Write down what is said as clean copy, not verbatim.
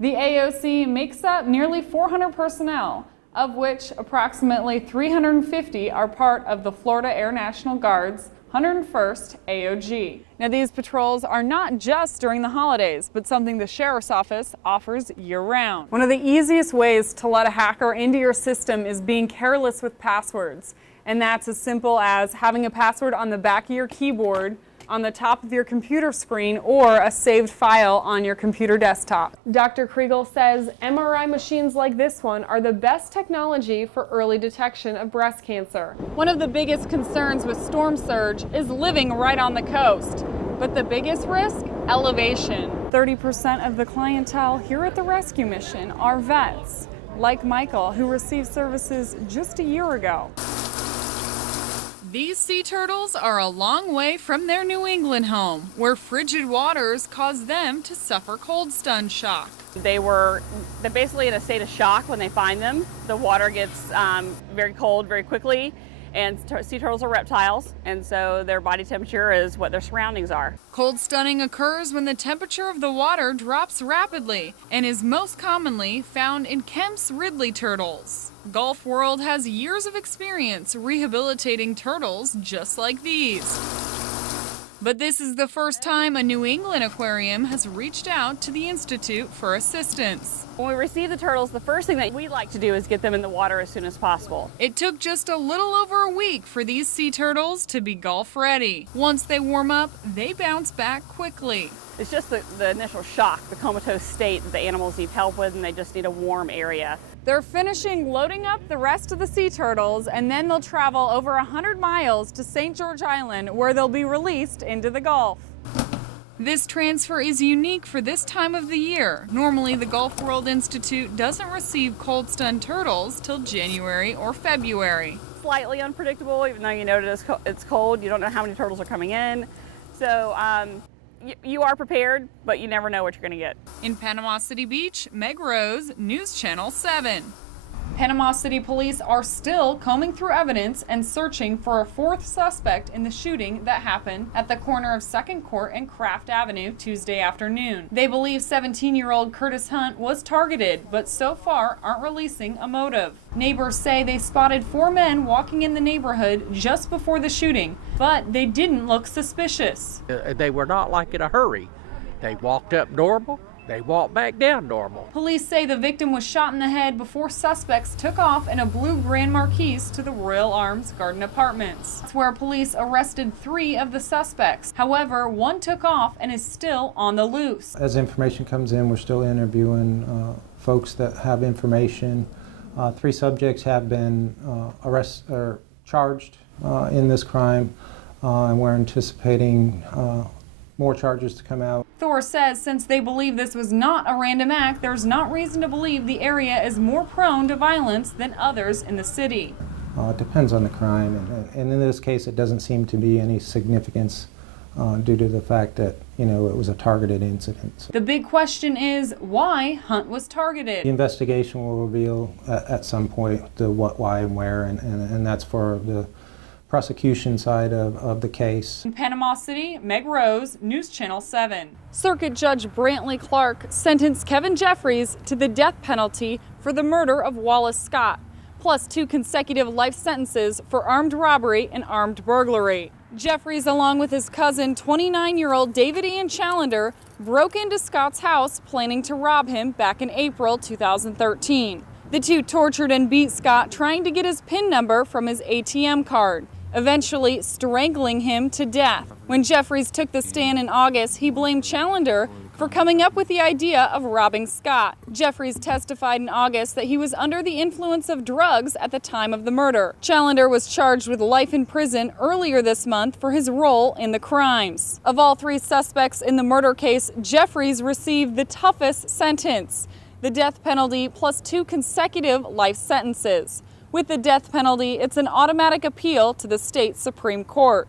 The AOC makes up nearly 400 personnel, of which approximately 350 are part of the Florida Air National Guard's 101st AOG. Now, these patrols are not just during the holidays, but something the Sheriff's Office offers year-round. One of the easiest ways to let a hacker into your system is being careless with passwords. And that's as simple as having a password on the back of your keyboard, on the top of your computer screen, or a saved file on your computer desktop. Dr. Kriegel says MRI machines like this one are the best technology for early detection of breast cancer. One of the biggest concerns with storm surge is living right on the coast. But the biggest risk? Elevation. 30% of the clientele here at the rescue mission are vets, like Michael, who received services just a year ago. These sea turtles are a long way from their New England home, where frigid waters caused them to suffer cold stun shock. They're basically in a state of shock when they find them. The water gets very cold very quickly, and sea turtles are reptiles, and so their body temperature is what their surroundings are. Cold stunning occurs when the temperature of the water drops rapidly and is most commonly found in Kemp's Ridley turtles. Gulf World has years of experience rehabilitating turtles just like these. But this is the first time a New England aquarium has reached out to the Institute for assistance. When we receive the turtles, the first thing that we like to do is get them in the water as soon as possible. It took just a little over a week for these sea turtles to be Gulf ready. Once they warm up, they bounce back quickly. It's just the initial shock, the comatose state that the animals need help with, and they just need a warm area. They're finishing loading up the rest of the sea turtles, and then they'll travel over 100 miles to St. George Island, where they'll be released into the Gulf. This transfer is unique for this time of the year. Normally, the Gulf World Institute doesn't receive cold stun turtles till January or February. Slightly unpredictable, even though you know it's cold, you don't know how many turtles are coming in. So you are prepared, but you never know what you're going to get. In Panama City Beach, Meg Rose, News Channel 7. Panama City police are still combing through evidence and searching for a fourth suspect in the shooting that happened at the corner of 2nd Court and Craft Avenue Tuesday afternoon. They believe 17-year-old Curtis Hunt was targeted, but so far aren't releasing a motive. Neighbors say they spotted 4 men walking in the neighborhood just before the shooting, but they didn't look suspicious. They were not like in a hurry. They walked up normal. They walked back down normal. Police say the victim was shot in the head before suspects took off in a blue Grand Marquis to the Royal Arms Garden Apartments. That's where police arrested 3 of the suspects. However, 1 took off and is still on the loose. As information comes in, we're still interviewing folks that have information. 3 subjects have been charged in this crime, and we're anticipating more charges to come out. Thor says since they believe this was not a random act, there's not reason to believe the area is more prone to violence than others in the city. It depends on the crime, and in this case it doesn't seem to be any significance due to the fact that, you know, it was a targeted incident. So the big question is why Hunt was targeted. the investigation will reveal at some point the what, why, and where, and that's for the prosecution side of the case. In Panama City, Meg Rose, News Channel 7. Circuit Judge Brantley Clark sentenced Kevin Jeffries to the death penalty for the murder of Wallace Scott, plus 2 consecutive life sentences for armed robbery and armed burglary. Jeffries, along with his cousin, 29-year-old David Ian Challender, broke into Scott's house planning to rob him back in April 2013. The 2 tortured and beat Scott, trying to get his PIN number from his ATM card, eventually strangling him to death. When Jeffries took the stand in August, he blamed Challender for coming up with the idea of robbing Scott. Jeffries testified in August that he was under the influence of drugs at the time of the murder. Challender was charged with life in prison earlier this month for his role in the crimes. Of all 3 suspects in the murder case, Jeffries received the toughest sentence, the death penalty plus 2 consecutive life sentences. With the death penalty, it's an automatic appeal to the state Supreme Court.